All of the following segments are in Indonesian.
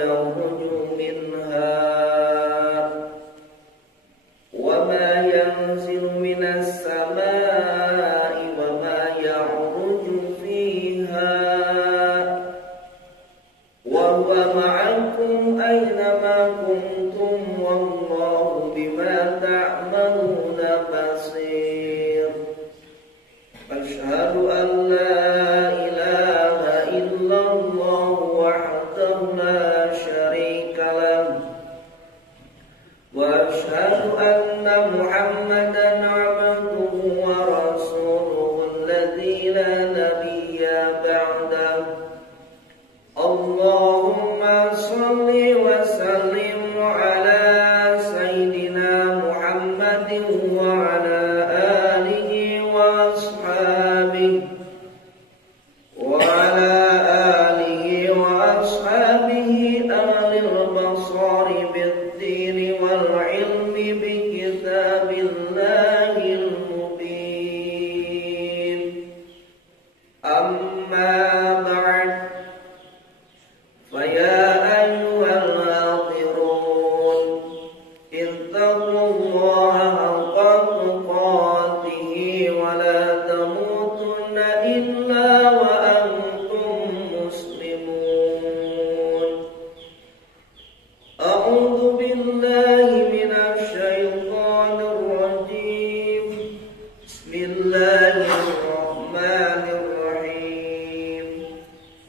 يخرج منها وما ينزل من السماء وما يعرج فيها وهو معكم أينما كنتم والله بما تعملون بصير أشهد أن لا إله إلا الله وحده لا شريك له وأشهد أن محمدا عبده ورسوله الذي لا نبي بعده اللهم صل وسلم على سيدنا محمد وعلى آله وأصحابه أهل البصر بالدين والعلم بكتاب الله المبين أما بعد فيا أيها الحاضرون اتقوا الله حق تقاته ولا تموتن إلا وأنتم مسلمون أعوذ بالله من الشيطان الرجيم بسم الله الرحمن الرحيم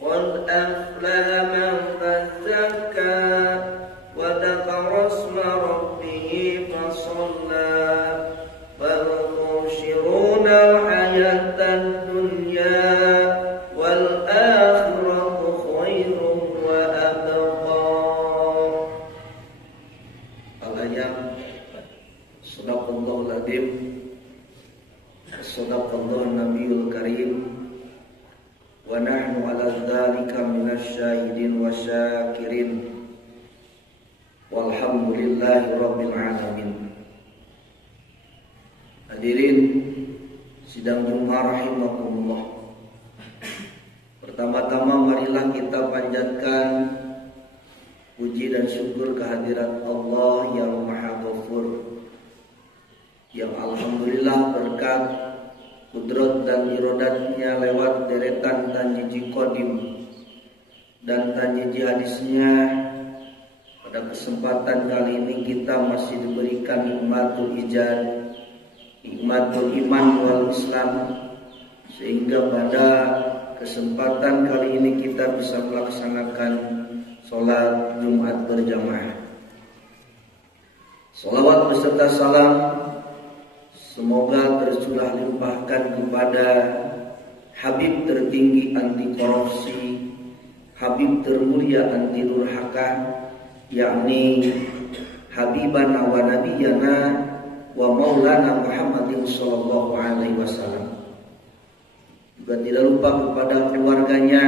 قد أفلح من تزكى وذكر اسم ربه فصلى بل تؤثرون الحياة الدنيا والآخرة خير وأبقى Al-ayat Sadaqallahul Adzim Sadaqallahu Nabiyul Karim wa nahnu ala dzalika minasyahidin wa syakirin walhamdulillahi rabbil alamin. Hadirin sidang Jumat rahimakumullah. Pertama-tama marilah kita panjatkan puji dan syukur kehadirat Allah yang Maha Ghafur, yang alhamdulillah berkat kudrat dan irodatnya lewat deretan tanjiji qadim dan tanjiji hadisnya, pada kesempatan kali ini kita masih diberikan nikmatul ijad, nikmatul iman wal Islam, sehingga pada kesempatan kali ini kita bisa melaksanakan sholat Jumat berjamaah. Salawat beserta salam semoga tercurah limpahkan kepada Habib tertinggi anti korupsi, Habib termulia anti durhaka, yakni Habibana wa Nabiyana wa Maulana Muhammadin sallallahu alaihi wasallam. Juga tidak lupa kepada keluarganya,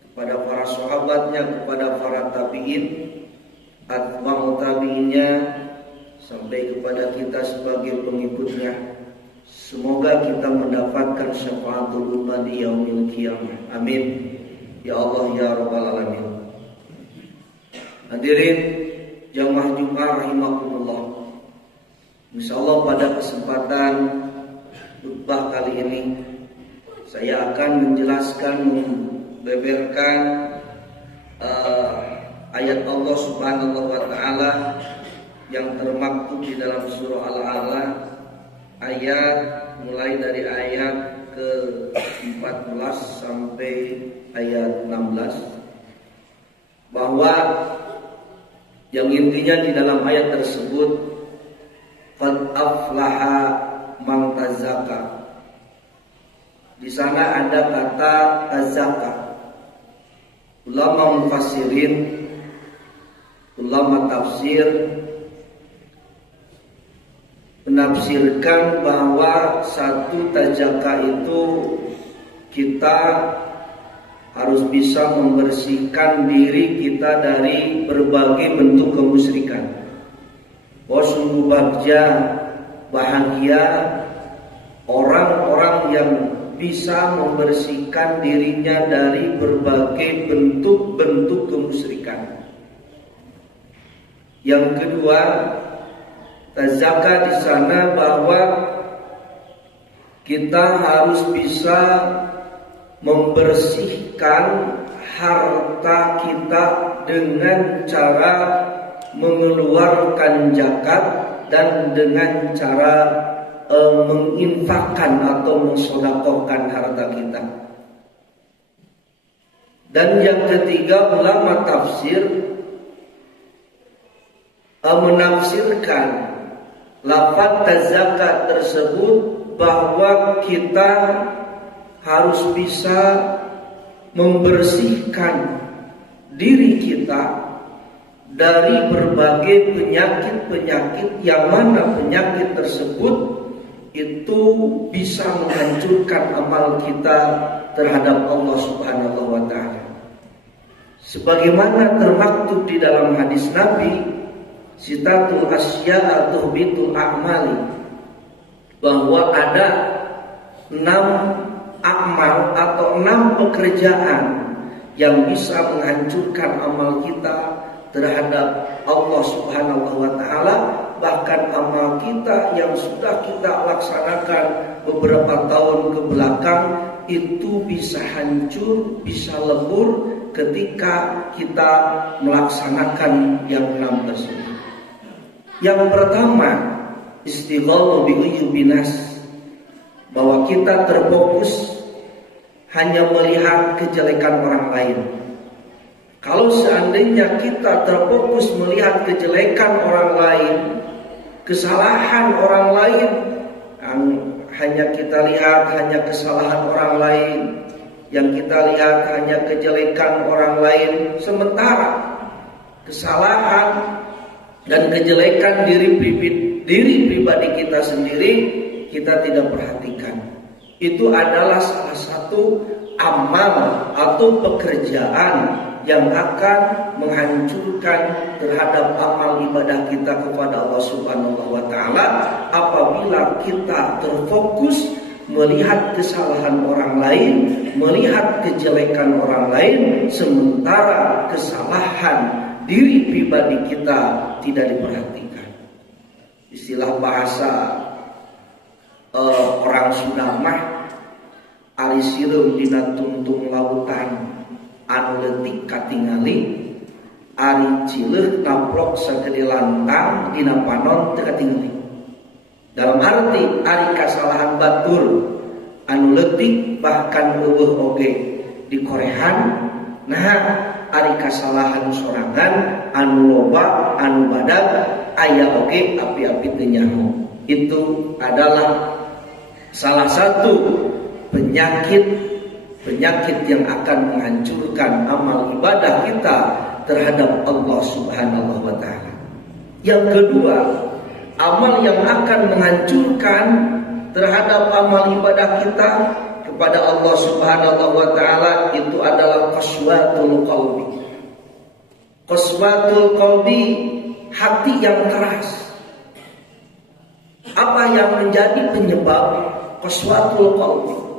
kepada para sahabatnya, kepada para tabi'in, atba'u tabi'innya, sampai kepada kita sebagai pengikutnya. Semoga kita mendapatkan syafaatul uzma di yaumil qiyamah. Amin ya Allah ya rabbal alamin. Hadirin jamaah Jumat rahimakumullah. Insyaallah pada kesempatan khutbah kali ini saya akan menjelaskan, beberkan ayat Allah Subhanahu wa taala yang termaktub di dalam surah Al-A'la, ayat mulai dari ayat ke-14 sampai ayat 16, bahwa yang intinya di dalam ayat tersebut qad aflaha man tazakka. Di sana ada kata tazakka. Ulama mufassirin, ulama tafsir menafsirkan bahwa satu tazakka itu kita harus bisa membersihkan diri kita dari berbagai bentuk kemusyrikan. Sungguh bahagia orang-orang yang bisa membersihkan dirinya dari berbagai bentuk-bentuk kemusyrikan. Yang kedua, zakat di sana bahwa kita harus bisa membersihkan harta kita dengan cara mengeluarkan zakat dan dengan cara menginfakkan atau mensedekahkan harta kita. Dan yang ketiga, ulama tafsir menafsirkan lafaz zakat tersebut bahwa kita harus bisa membersihkan diri kita dari berbagai penyakit-penyakit yang mana penyakit tersebut itu bisa menghancurkan amal kita terhadap Allah Subhanahu wa taala. Sebagaimana termaktub di dalam hadis Nabi, sitatul asya tuhbitul a'mali, bahwa ada 6 amal atau 6 pekerjaan yang bisa menghancurkan amal kita terhadap Allah Subhanahu wa taala. Bahkan amal kita yang sudah kita laksanakan beberapa tahun ke belakang itu bisa hancur, bisa lebur ketika kita melaksanakan yang 6 tersebut. Yang pertama, istighalu bi'uyubinas, bahwa kita terfokus hanya melihat kejelekan orang lain. Kalau seandainya kita terfokus melihat kejelekan orang lain, kesalahan orang lain, hanya kita lihat hanya kesalahan orang lain, yang kita lihat hanya kejelekan orang lain, sementara kesalahan dan kejelekan diri pribadi kita sendiri kita tidak perhatikan. Itu adalah salah satu amal atau pekerjaan yang akan menghancurkan terhadap amal ibadah kita kepada Allah Subhanahu wa taala apabila kita terfokus melihat kesalahan orang lain, melihat kejelekan orang lain, sementara kesalahan diri pribadi kita tidak diperhatikan. Istilah bahasa orang Sunda mah ari sireum dina tungtung lautan anu leutik katingali, ari cileuk naplok sagede lantang dina panon teu katingali. Dalam arti ari kasalahan batur anu leutik bahkan eueuh oge dikorehan, nah ari kasalahan sorangan anu loba anu badag aya oge api-api teu nyaho. Itu adalah salah satu penyakit yang akan menghancurkan amal ibadah kita terhadap Allah Subhanahu wa taala. Yang kedua, amal yang akan menghancurkan terhadap amal ibadah kita kepada Allah Subhanahu wa taala itu adalah qaswatul qalbi. Qaswatul qalbi, hati yang keras. Apa yang menjadi penyebab qaswatul qalbi?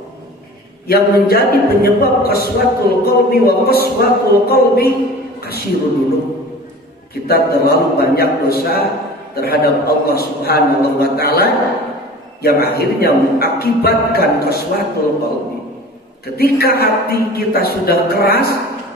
Yang menjadi penyebab qaswatul qalbi wa qaswatul qalbi kasirul dunub. Kita terlalu banyak dosa terhadap Allah Subhanahu wa taala yang akhirnya mengakibatkan qaswatul qalbi. Ketika hati kita sudah keras,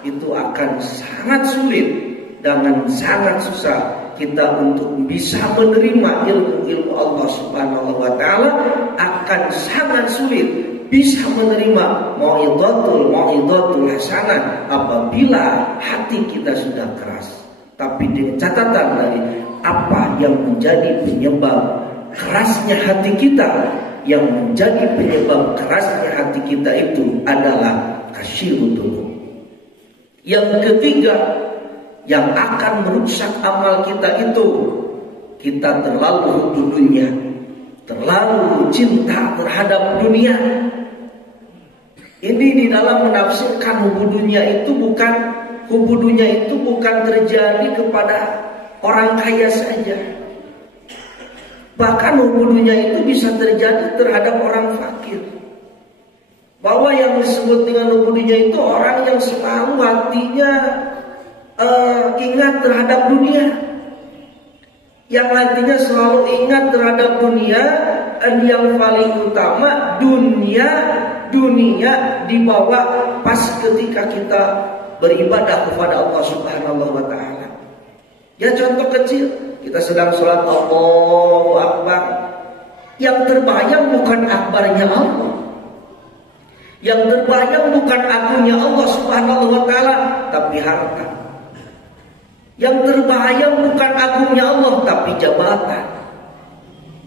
itu akan sangat sulit dan sangat susah kita untuk bisa menerima ilmu Allah Subhanahu wa taala, akan sangat sulit bisa menerima mau'izatul hasanah apabila hati kita sudah keras. Tapi dengan catatan dari apa yang menjadi penyebab kerasnya hati kita, yang menjadi penyebab kerasnya hati kita itu adalah kasyirudul. Yang ketiga yang akan merusak amal kita itu, kita terlalu dunia, terlalu cinta terhadap dunia. Ini di dalam menafsirkan hubbu dunia itu bukan terjadi kepada orang kaya saja. Bahkan hubbu dunia itu bisa terjadi terhadap orang fakir. Bahwa yang disebut dengan hubbu dunia itu orang yang selalu hatinya ingat terhadap dunia. yang hatinya selalu ingat terhadap dunia, dan yang paling utama dunia dibawa pas ketika kita beribadah kepada Allah Subhanahu wa taala. Ya contoh kecil, kita sedang sholat Allahu Akbar, yang terbayang bukan akbarnya Allah, yang terbayang bukan agungnya Allah Subhanahu wa taala, tapi harta. Yang terbayang bukan agungnya Allah, tapi jabatan.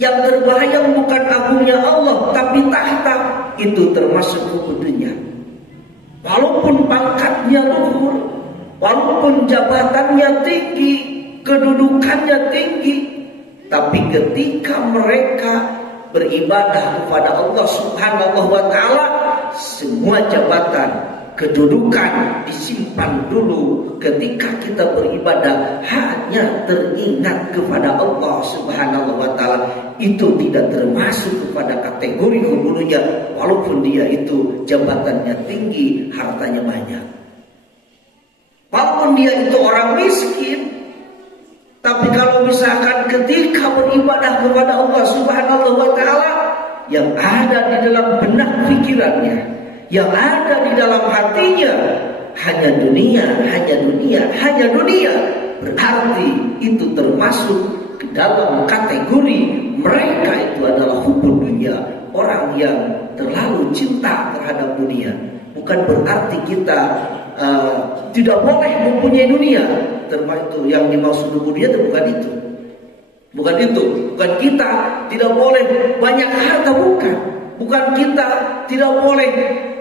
Yang terbayang bukan agungnya Allah, tapi tahta. Itu termasuk hukum dunia. Walaupun pangkatnya luhur, walaupun jabatannya tinggi, kedudukannya tinggi, tapi ketika mereka beribadah kepada Allah Subhanahu wa taala, semua jabatan, kedudukan disimpan dulu. Ketika kita beribadah hanya teringat kepada Allah Subhanahu wa taala, itu tidak termasuk kepada kategori hulunya, walaupun dia itu jabatannya tinggi, hartanya banyak. Walaupun dia itu orang miskin, tapi kalau misalkan ketika beribadah kepada Allah Subhanahu wa taala, yang ada di dalam benak pikirannya, yang ada di dalam hatinya hanya dunia, berarti itu termasuk ke dalam kategori mereka itu adalah hubbud dunia, orang yang terlalu cinta terhadap dunia. Bukan berarti kita tidak boleh mempunyai dunia. Termasuk yang dimaksud dunia itu bukan itu. Bukan kita tidak boleh banyak harta, bukan kita tidak boleh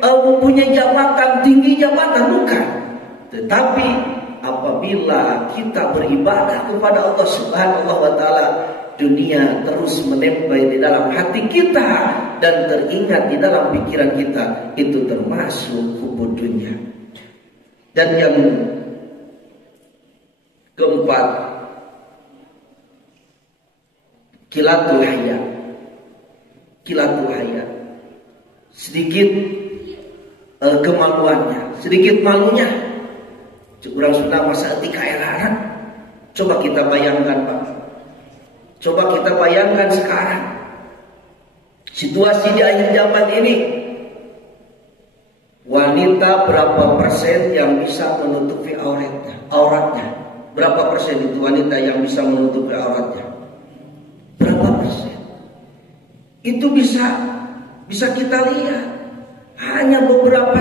mempunyai jabatan, tinggi jabatan, bukan. Tetapi apabila kita beribadah kepada Allah Subhanahu wa taala, dunia terus menempel di dalam hati kita dan teringat di dalam pikiran kita, itu termasuk hubbud dunia. Dan yang keempat, kilatul haya, sedikit kemaluannya, sedikit malunya. Orang sudah masa etika elaran. Coba kita bayangkan, Pak. Coba kita bayangkan sekarang situasi di akhir zaman ini. Wanita berapa persen yang bisa menutupi auratnya? Berapa persen itu wanita yang bisa menutupi auratnya? Berapa persen? Itu bisa kita lihat. Hanya beberapa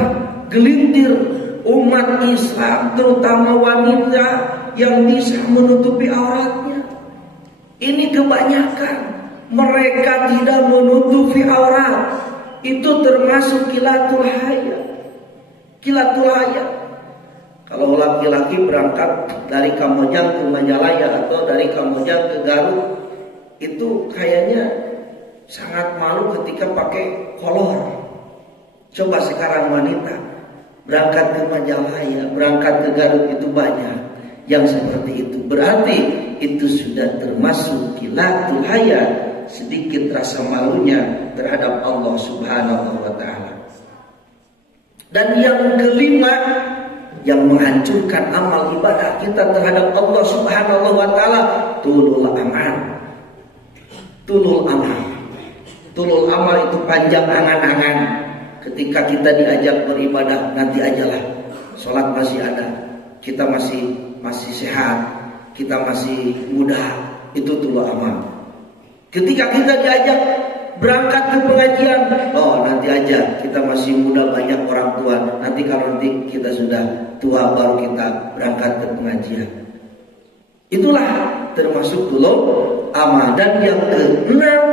gelintir umat Islam, terutama wanita, yang bisa menutupi auratnya. Ini kebanyakan mereka tidak menutupi aurat. Itu termasuk kilatul haya. Kalau laki-laki berangkat dari Kamojang ke Majalaya atau dari Kamojang ke Garut, itu kayaknya sangat malu ketika pakai kolor. Coba sekarang wanita berangkat ke Majalaya, berangkat ke Garut, itu banyak yang seperti itu. Berarti itu sudah termasuk kilatul haya, sedikit rasa malunya terhadap Allah Subhanahu wa taala. Dan yang kelima, yang menghancurkan amal ibadah kita terhadap Allah Subhanahu wa taala, tulul amal. Tulul amal itu panjang angan-angan. Ketika kita diajak beribadah, nanti ajalah. Sholat masih ada, kita masih sehat, kita masih muda, itu tulul amal. Ketika kita diajak berangkat ke pengajian, oh nanti aja, kita masih muda, banyak orang tua. Nanti kalau kita sudah tua baru kita berangkat ke pengajian. Itulah termasuk tulul amal. Dan yang keenam,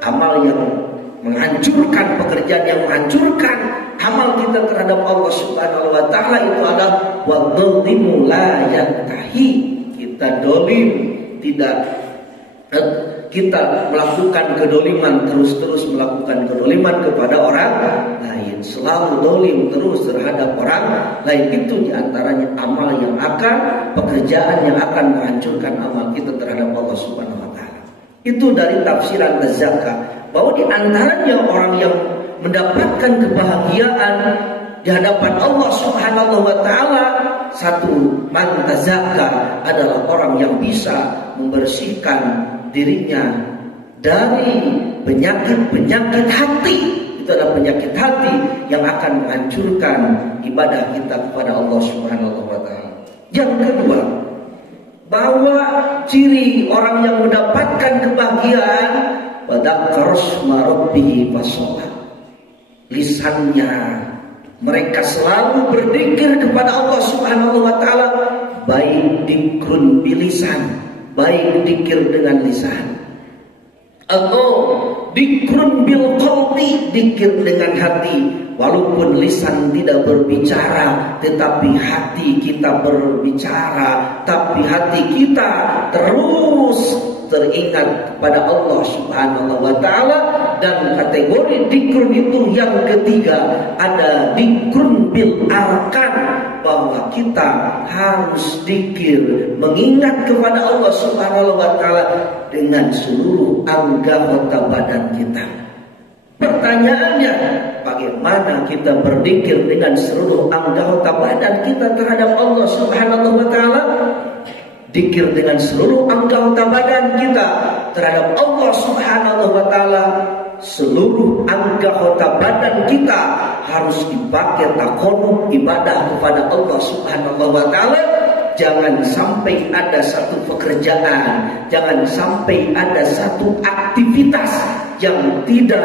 amal yang menghancurkan, pekerjaan yang menghancurkan amal kita terhadap Allah Subhanahu wa taala, itu adalah wadh-dhalimu la yantahi. Kita dolim, kita melakukan kedoliman, terus melakukan kedoliman kepada orang lain, selalu dolim terus terhadap orang lain. Itu diantaranya amal yang akan, pekerjaan yang akan menghancurkan amal kita terhadap Allah Subhanahu wa taala. Itu dari tafsiran Az-Zakah, bahwa diantaranya orang yang mendapatkan kebahagiaan di hadapan Allah Subhanahu wa taala. Satu, man tazakka adalah orang yang bisa membersihkan dirinya dari penyakit-penyakit hati. Itu adalah penyakit hati yang akan menghancurkan ibadah kita kepada Allah Subhanahu wa taala. Yang kedua, bahwa ciri orang yang mendapatkan kebahagiaan pada karsma rabbihi fasholat. Lisannya mereka selalu berzikir kepada Allah Subhanahu wa taala, baik dikrun bilisan, baik dikir dengan lisan, atau dikrun bil qalbi, dikir dengan hati. Walaupun lisan tidak berbicara, tetapi hati kita berbicara, tapi hati kita terus teringat kepada Allah Subhanahu wa taala. Dan kategori dikrun itu yang ketiga, ada dikrun bil arkan, bahwa kita harus dikir, mengingat kepada Allah Subhanahu wa taala dengan seluruh anggota badan kita. Pertanyaannya, bagaimana kita berzikir dengan seluruh anggota badan kita terhadap Allah Subhanahu wa taala? Dikir dengan seluruh anggota badan kita terhadap Allah Subhanahu wa taala. Seluruh anggota badan kita harus dipakai takonuh ibadah kepada Allah Subhanahu wa taala. Jangan sampai ada satu pekerjaan, jangan sampai ada satu aktivitas yang tidak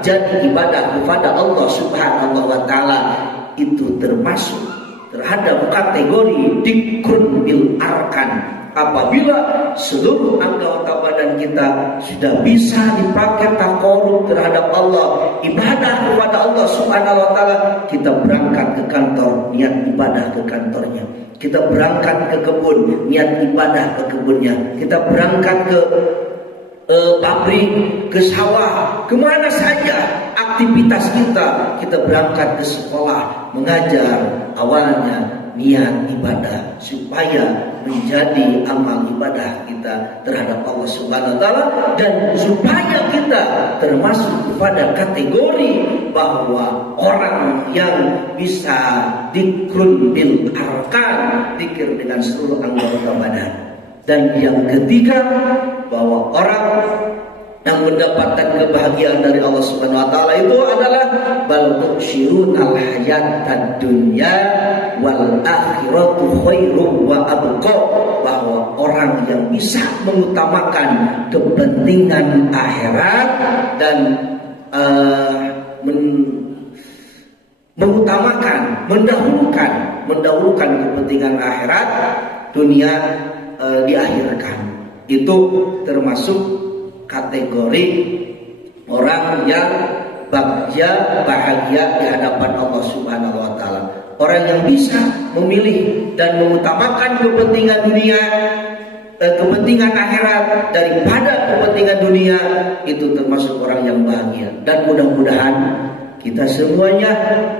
jadi ibadah kepada Allah Subhanahu wa taala. Itu termasuk terhadap kategori dikrun bil arkan. Apabila seluruh anggota badan kita sudah bisa dipakai takarrub terhadap Allah, ibadah kepada Allah Subhanahu wa taala, kita berangkat ke kantor, niat ibadah ke kantornya. Kita berangkat ke kebun, niat ibadah ke kebunnya. Kita berangkat ke pabrik, ke sawah, kemana saja aktivitas kita. Kita berangkat ke sekolah, mengajar. Awalnya niat ibadah supaya menjadi amal ibadah kita terhadap Allah Subhanahu wa taala, dan supaya kita termasuk kepada kategori bahwa orang yang bisa dikrun bil arkan, dikir dengan seluruh anggota badan. Dan yang ketiga, bahwa orang yang mendapatkan kebahagiaan dari Allah Subhanahu wa taala itu adalah bal tu'syirunal hayatad dunya wal akhiratu khairum wa abqa, bahwa orang yang bisa mengutamakan kepentingan akhirat dan mendahulukan kepentingan akhirat, dunia diakhirkan. Itu termasuk kategori orang yang bahagia di hadapan Allah Subhanahu wa taala. Orang yang bisa memilih dan mengutamakan kepentingan dunia, kepentingan akhirat daripada kepentingan dunia, itu termasuk orang yang bahagia. Dan mudah-mudahan kita semuanya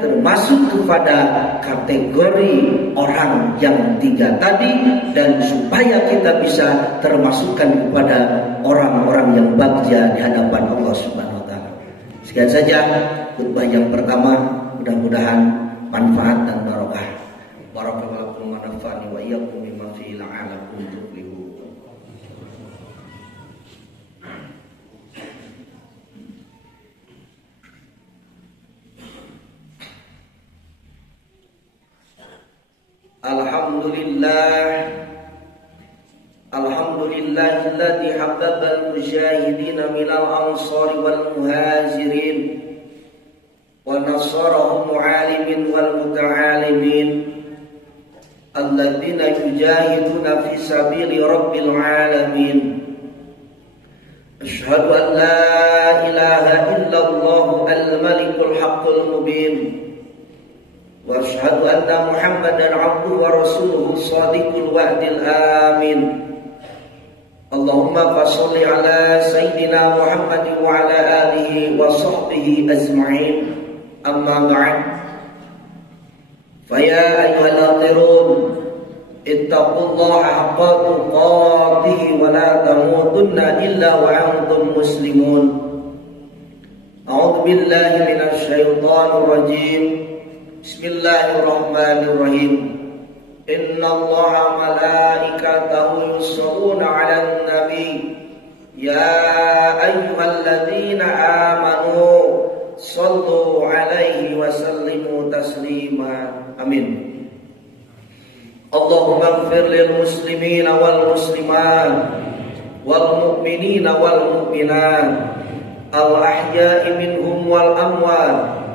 termasuk kepada kategori orang yang tiga tadi, dan supaya kita bisa termasukkan kepada orang-orang yang bahagia di hadapan Allah Subhanahu wa taala. Sekian saja khutbah yang pertama, mudah-mudahan manfaat dan barokah. Barakallahu wa nafa'ani wa iyyakum bima fihi la'alakum tuflihun. Alhamdulillahilladzi habbabal mujahidina minal ansari wal muhajirin wa nasarahum mu'alimin wal muta'alimin alladzina yujahiduna fi sabili rabbil alamin. Asyhadu an la ilaha illallah al-malikul haqqul mubin wa asyhadu anna Muhammadan abduhu wa rasuluhu shadiqul wa'dil amin. Allahumma fasholli ala sayyidina Muhammadin wa ala alihi wa sahbihi ajma'in. Amma ba'd. Fa ya ayyuhal hadirin, ittaqullaha haqqa tuqatih wa la tamutunna illa wa antum muslimun. A'udzu billahi minasy syaithanir rajim. Bismillahirrahmanirrahim. Innallaha malaikatahu yusholluna 'alan nabi. Ya ayyuhalladzina amanu shallu 'alaihi wa sallimu taslima. Amin. Allahumma ighfir lil muslimina wal muslimat wal mu'minina wal mu'minat al ahya'i minhum wal amwat.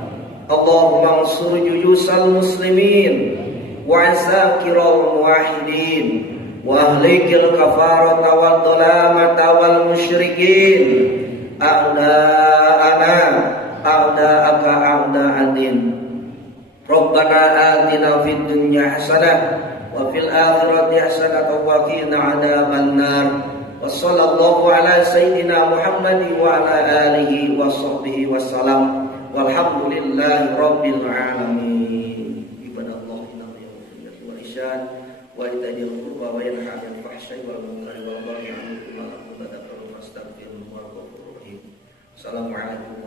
Allahumma ansur juyusal muslimin wa azakiral muwahhidin wa ahlikil kafarata wal dhalamata wal musyrikin a'da'ana a'da'aka a'da'adin. Rabbana atina fid dunya hasanah wa fil akhirati hasanah wa qina adzabannar. Wa sallallahu ala sayyidina Muhammadin wa ala alihi wa sahbihi wasallam. Walhamdulillahi rabbil alamin. Ibadallah innahu yuhibbul wal ihsan wa yudhil qurba wa yanha 'anil fahsya'i wal munkari wal baghi ya'idhukum la'allakum tadhakkarun. Astaghfirullaha wa atubu ilaih. Assalamualaikum.